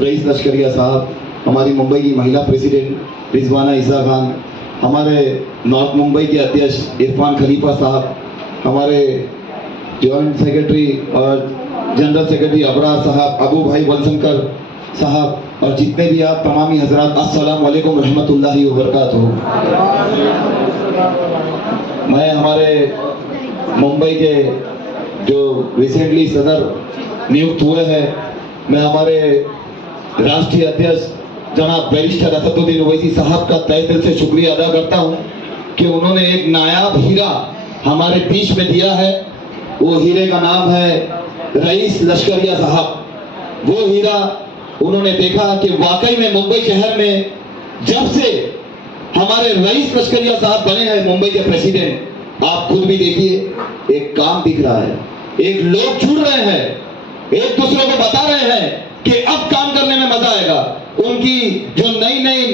Rice लश्करिया साहब, हमारी मुंबई की महिला प्रेसिडेंट रिजवाना ईसा खान, हमारे नॉर्थ मुंबई के अध्यक्ष इरफान खलीफा साहब, हमारे जॉइंट सेक्रेटरी और जनरल सेक्रेटरी अबरार साहब, अबू भाई वलशंकर साहब, और जितने भी आप तमामी हजरात, अस्सलाम वालेकुम रहमतुल्लाहि व बरकातुहू। मैं हमारे मुंबई के जो रिसेंटली सदर नियुक्त हुए हैं, मैं हमारे राष्ट्रीय अध्यक्ष जनाब बैरिस्टर असदुद्दीन ओवैसी साहब का तहे दिल से शुक्रिया अदा करता हूं कि उन्होंने एक नायाब हीरा हमारे बीच में दिया है। वो हीरे का नाम है रईस लश्करिया साहब। वो हीरा उन्होंने देखा कि वाकई में मुंबई शहर में जब से हमारे रईस लश्करिया साहब बने हैं मुंबई के प्रेसिडेंट, आप खुद भी देखिए एक काम दिख रहा है, एक लोग जुड़ रहे हैं, एक दूसरे को बता रहे हैं कि अब काम करने में मजा आएगा। उनकी जो नई नई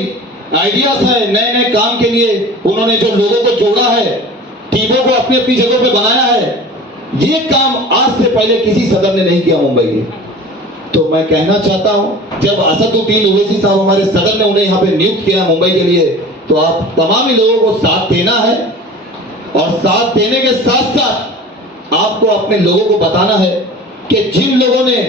आइडियाज है, नए नए काम के लिए उन्होंने जो लोगों को जोड़ा है, टीमों को अपनी अपनी जगहों पे बनाया है, ये काम आज से पहले किसी सदर ने नहीं किया मुंबई के। तो मैं कहना चाहता हूं, जब असदुद्दीन ओवैसी साहब हमारे सदर ने उन्हें यहाँ पे नियुक्त किया मुंबई के लिए, तो आप तमाम लोगों को साथ देना है और साथ देने के साथ साथ आपको अपने लोगों को बताना है कि जिन लोगों ने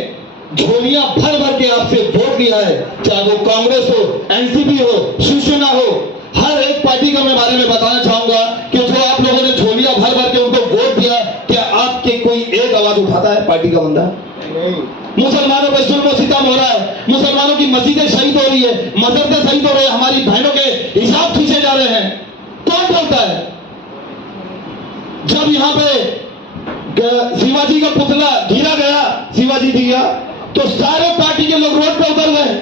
झोलियां भर भर के आपसे वोट लिया है, चाहे वो कांग्रेस हो, एनसीपी हो, शिवसेना हो, हर एक पार्टी का मैं बारे में बताना चाहूंगा कि जो आप लोगों ने झोलियां भर भर के उनको वोट दिया, क्या आपके कोई एक आवाज उठाता है पार्टी का बंदा? मुसलमानों पे जुल्म और सितम हो रहा है, मुसलमानों की मस्जिदें शहीद हो रही है, मदरसे शहीद हो रहे हैं, हमारी बहनों के हिसाब खींचे जा रहे हैं, कौन बोलता है? जब यहाँ पे शिवाजी का पुतला गिरा गया, शिवाजी दिया, तो सारे पार्टी के लोग रोड पे उतर गए।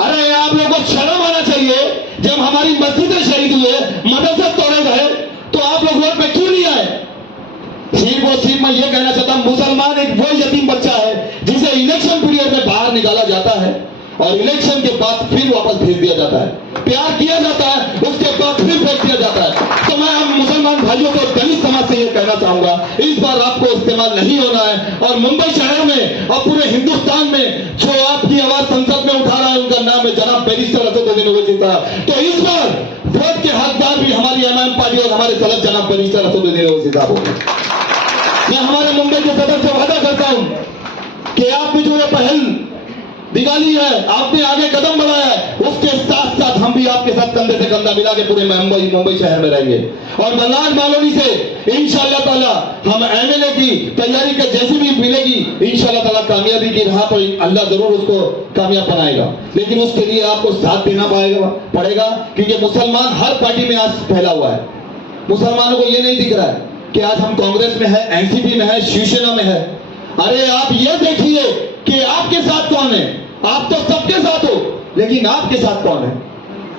अरे आप लोगों को शर्म आना चाहिए, जब हमारी मस्जिदें शहीद हुए, मदरसे तोड़े गए, तो आप लोग रोड पे क्यों नहीं आए? सिर्फ मैं ये कहना चाहता हूं, मुसलमान एक वो यतीम बच्चा है जिसे इलेक्शन पीरियड में बाहर निकाला जाता है और इलेक्शन के बाद फिर वापस भेज दिया जाता है, प्यार किया जाता है, उसके बाद फिर फेंक दिया जाता है। तो मैं हम मुसलमान भाइयों को दलित समाज से ये कहना चाहूंगा, इस बार आपको इस्तेमाल नहीं होना है। और मुंबई शहर में और पूरे हिंदुस्तान में जो आपकी आवाज संसद में उठा रहा है, उनका नाम है जनाब बैरिस्टर असदुद्दीन ओवैसी साहब। तो इस बार वोट के हकदार भी हमारी एमआईएम पार्टी और हमारे सदस्य जनाब बैरिस्टर असदुद्दीन ओवैसी साहब होंगे। मैं हमारे मुंबई के सदर से वादा करता हूं कि आपने जो ये पहल निकाली है, आपने आगे कदम बढ़ाया है, उसके साथ साथ हम भी आपके साथ कंधे से कंधा मिला के पूरे मुंबई शहर में रहेंगे। और मल्लान मालोनी से इंशाअल्लाह ताला हम एमएलए की तैयारी के जैसी भी मिलेगी, इंशाअल्लाह ताला कामयाबी की राह पर अल्लाह जरूर उसको कामयाब बनाएगा। लेकिन उसके लिए आपको साथ देना पड़ेगा, क्योंकि मुसलमान हर पार्टी में आज फैला हुआ है। मुसलमानों को ये नहीं दिख रहा है कि आज हम कांग्रेस में है, एनसीपी में है, शिवसेना में है। अरे आप ये देखिए कि आपके साथ कौन है। आप तो सबके साथ हो, लेकिन आपके साथ कौन है?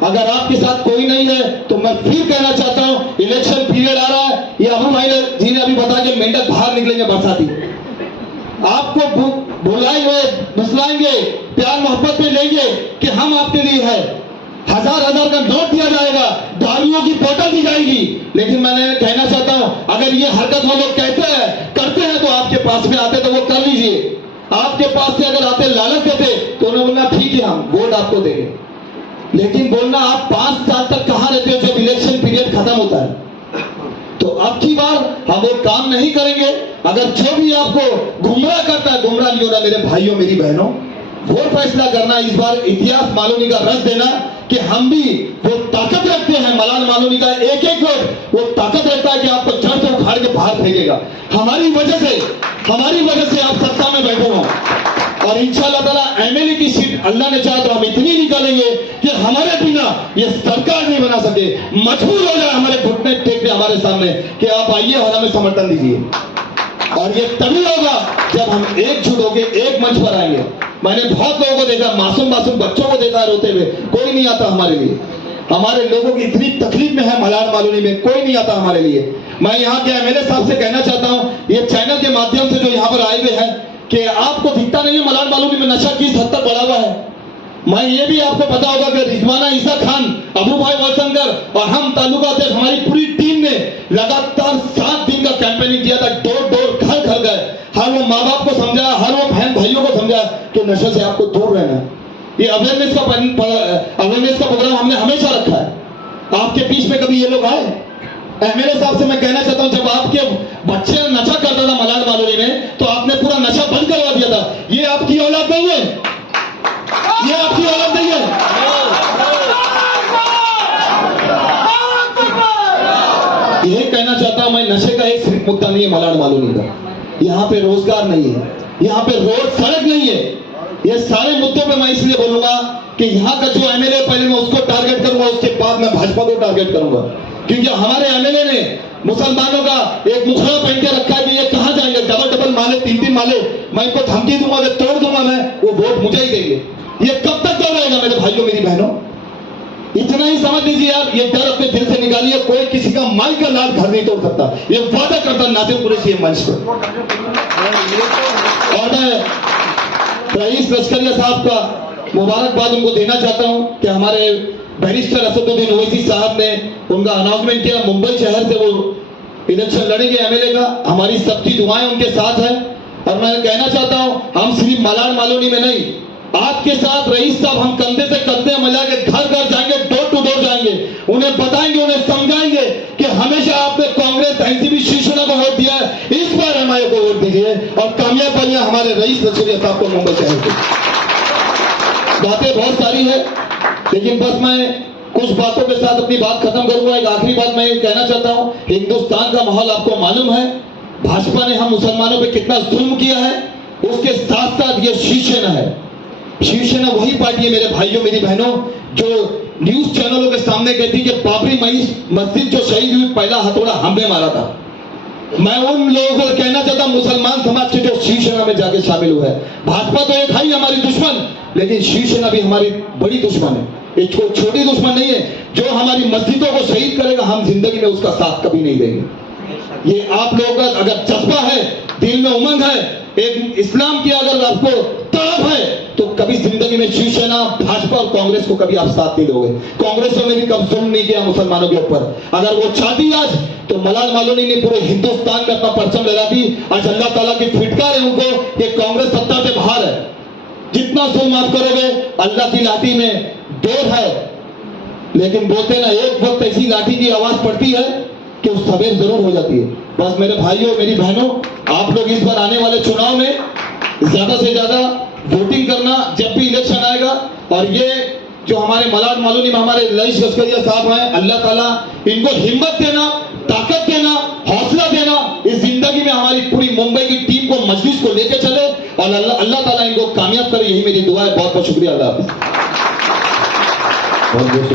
अगर आपके साथ कोई नहीं है तो मैं फिर कहना चाहता हूं, इलेक्शन पीरियड आ रहा है, ये अबू भाई जी ने अभी बताया कि मेंढक बाहर निकलेंगे बरसाती, आपको बुलाएंगे, बुसलाएंगे, प्यार मोहब्बत में लेंगे कि हम आपके लिए है, हजार का नोट दिया जाएगा, दारुओं की बोतल दी जाएगी। लेकिन मैंने कहना चाहता हूं, अगर ये हरकत वो लोग करते हैं तो आपके पास में आते तो वो कर लीजिए। आपके पास से अगर आते लालच देते तो उन्होंने बोलना ठीक है हम वोट आपको देंगे, लेकिन बोलना आप 5 साल तक कहां रहते हो जब इलेक्शन पीरियड खत्म होता है। तो अब की बार हम वो काम नहीं करेंगे। अगर जो भी आपको गुमराह करता है, गुमराह नहीं होना मेरे भाइयों मेरी बहनों, वो फैसला करना इस बार इतिहास मालोनी का रस देना कि हम भी वो ताकत रखते हैं। मलान मालोनी का एक एक वोट वो ताकत रखता है कि आपको जड़ से उखाड़ के बाहर फेंकेगा। हमारी वजह से आप सत्ता में बैठे हो। और इंशाअल्लाह ताला एमएलए की सीट अल्लाह ने चाहा तो हम इतनी निकालेंगे कि हमारे बिना ये सरकार नहीं बना सके। मजबूर हो जाए हमारे घुटने टेक दे हमारे सामने कि आप आइए और हमें समर्थन दीजिए। और ये तभी होगा जब हम एकजुट होकर एक मंच पर आएंगे। मैंने बहुत लोगों को देखा, मासूम बच्चों को देखा रोते हुए, कोई नहीं आता हमारे लिए। हमारे लोगों की इतनी तकलीफ में है मलाड मालोनी में, कोई नहीं आता हमारे लिए। मैं यहाँ के एमएलए साहब से कहना चाहता हूँ, ये चैनल के माध्यम से जो यहाँ पर आए हुए हैं, कि आपको दिखता नहीं है मलाड मालोनी में नशा किस हद तक बढ़ा हुआ है। मैं ये भी आपको पता होगा कि रिजवाना ईसा खान, अबू भाई वलशंकर और हम तालुका अध्यक्ष हमारी पूरी टीम ने लगातार 7 दिन का कैंपेनिंग किया था। डोर घर गए, हर वो माँ बाप को समझाया, हर वो बहन भाइयों को समझाया कि नशे से आपको दूर रहना है। ये अवेयरनेस का प्रोग्राम हमने हमेशा रखा है। आपके बीच में कभी ये लोग आए? एमएलए साहब से मैं कहना चाहता हूं, जब आपके बच्चे नशा करता था मलाड कॉलोनी में, तो आपने पूरा नशा बंद करवा दिया था। ये आपकी औलाद नहीं है, ये आपकी औलाद नहीं है। यही कहना चाहता हूं मैं, नशे का एक सिर्फ मुद्दा नहीं है मलाड कॉलोनी का। यहाँ पे रोजगार नहीं है, यहाँ पे रोड सड़क नहीं है। ये सारे मुद्दों पे मैं इसलिए बोलूंगा कि यहाँ का जो एमएलए, पहले मैं उसको टारगेट करूंगा, उसके बाद मैं भाजपा को टारगेट करूंगा। क्योंकि हमारे एमएलए ने मुसलमानों का एक मुखड़ा पहन के रखा है कि ये कहां जाएंगे, डबल माले, तीन माले, मैं इनको धमकी दूंगा, अगर तोड़ दूंगा मैं, वो वोट मुझे ही देंगे। ये कब तक चल रहेगा मेरे भाइयों मेरी बहनों? इतना ही समझ लीजिए आप, ये डर अपने दिल से निकालिए। कोई किसी का माई का लाल घर नहीं तोड़ सकता, ये वादा करता नासिर कुरैशी मंच पर। और मैं रईस लश्करिया साहब का मुबारकबाद उनको देना चाहता हूं कि हमारे बैरिस्टर असदुद्दीन ओवैसी साहब ने उनका अनाउंसमेंट किया, मुंबई शहर से वो इलेक्शन लड़ेंगे एमएलए का। हमारी सबकी दुआएं उनके साथ है। और मैं कहना चाहता हूं, हम सिर्फ मलाड कॉलोनी में नहीं, आपके साथ रईस साहब हम कंधे से कंधे मिला के घर घर जाएंगे, डोर टू डोर जाएंगे, उन्हें बताएंगे, उन्हें समझाएंगे कि हमेशा आपने कांग्रेस, एनसीपी, शिवसेना को वोट दिया है, इस बार एमआईए को वोट दीजिए और कामयाब बनिए हमारे रईस लश्करिया साहब को मुंबई शहर के। बातें बहुत सारी है, लेकिन बस मैं कुछ बातों के साथ अपनी बात खत्म करूंगा। एक आखिरी बात मैं कहना चाहता हूं, हिंदुस्तान का माहौल आपको मालूम है, भाजपा ने हम मुसलमानों पे कितना जुल्म किया है। उसके साथ साथ ये शिवसेना है। शिवसेना वही पार्टी है मेरे भाइयों मेरी बहनों, जो न्यूज चैनलों के सामने कहती है कि बाबरी मस्जिद जो शहीद हुई, पहला हथौड़ा हमने मारा था। मैं उन लोगों को कहना चाहता हूं, मुसलमान समाज के जो शिवसेना में जाके शामिल हुआ है, भाजपा तो एक है ही हमारी दुश्मन, लेकिन शिवसेना भी हमारी बड़ी दुश्मन है। एक छोटी दुश्मन नहीं है। जो हमारी मस्जिदों को शहीद करेगा, हम जिंदगी में उसका साथ कभी नहीं देंगे। ये आप लोगों का अगर जज्बा है, दिल में उमंग है, एक इस्लाम की अगर आपको तड़प है, तो कभी जिंदगी में शिवसेना, भाजपा और कांग्रेस को कभी आप साथ नहीं दोगे। कांग्रेसों ने भी कभी जुल्म नहीं किया मुसलमानों के ऊपर। अगर वो चाहती आज, तो मलाड कॉलोनी ने पूरे हिंदुस्तान में अपना परचम लहराती। आज अल्लाह ताला की फिटकार है उनको कि कांग्रेस सत्ता से बाहर है। जितना जुल्म आप करोगे, अल्लाह की लाठी में देर है, लेकिन बोलते ना, एक वक्त ऐसी लाठी की आवाज पड़ती है कि उस सवेर जरूर हो जाती है। बस मेरे भाइयों मेरी बहनों, आप लोग इस बार आने वाले चुनाव में ज्यादा से ज्यादा वोटिंग करना जब भी इलेक्शन आएगा। और ये जो हमारे मलाड कॉलोनी में हमारे रईस लश्करिया साहब हैं, अल्लाह ताला इनको हिम्मत देना, ताकत देना, हौसला देना, इस जिंदगी में हमारी पूरी मुंबई की टीम को, मजलिस को लेके चले और अल्लाह ताला इनको कामयाब करे, यही मेरी दुआ है। बहुत बहुत शुक्रिया। अल्लाह हाफिज।